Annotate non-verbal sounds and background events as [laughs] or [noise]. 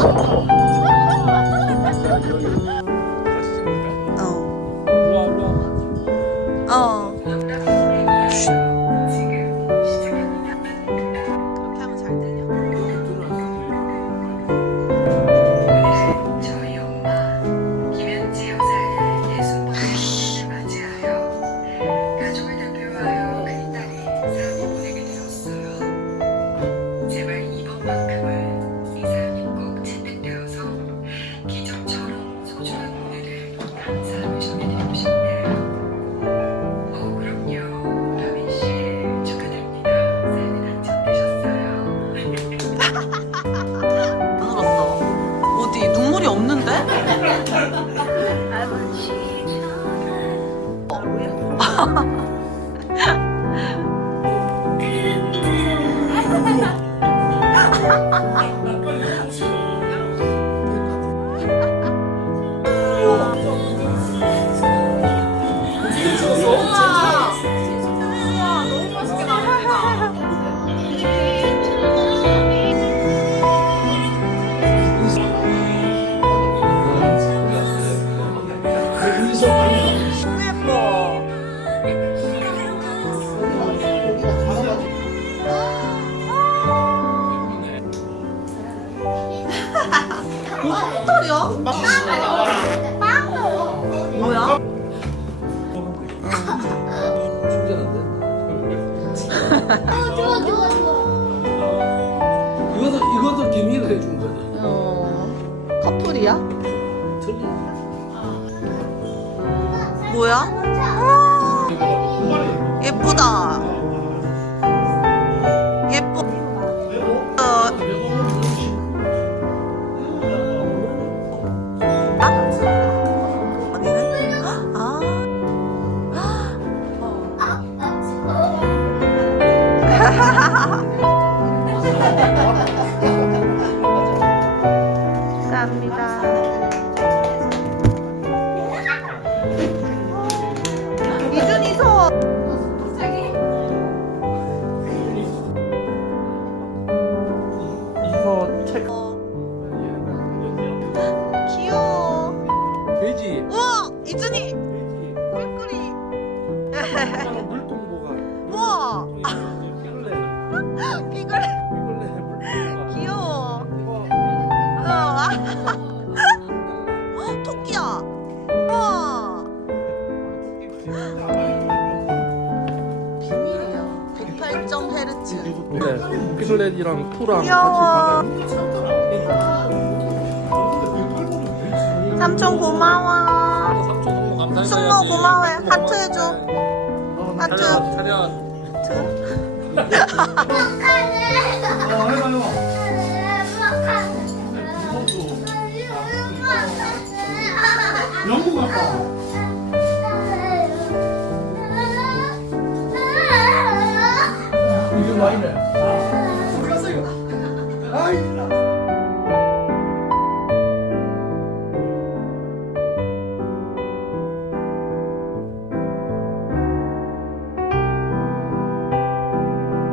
気合い入れます。哈哈。 털이야? 뭐야? 이것도 이것도 김이가 해준 거다. 어, 커플이야? 틀리. 뭐야? 아, 예쁘다. 감사합니다. 이준이 서. 이거 책 귀여워. 돼지. [laughs] 우와, 이준이 돼지. 꿀꿀이. 이거는 물동보가. 우와, 토끼야. 비밀이야. 108점 헤르츠. 네. 피글렛이랑 귀여워. 같이. 삼촌 고마워. 숙모 고마워요. 하트 해줘. 하트. 차렷. 하트. [laughs] [laughs] 영국 아빠. 이거 왜 이래? 아, 이거. 아이.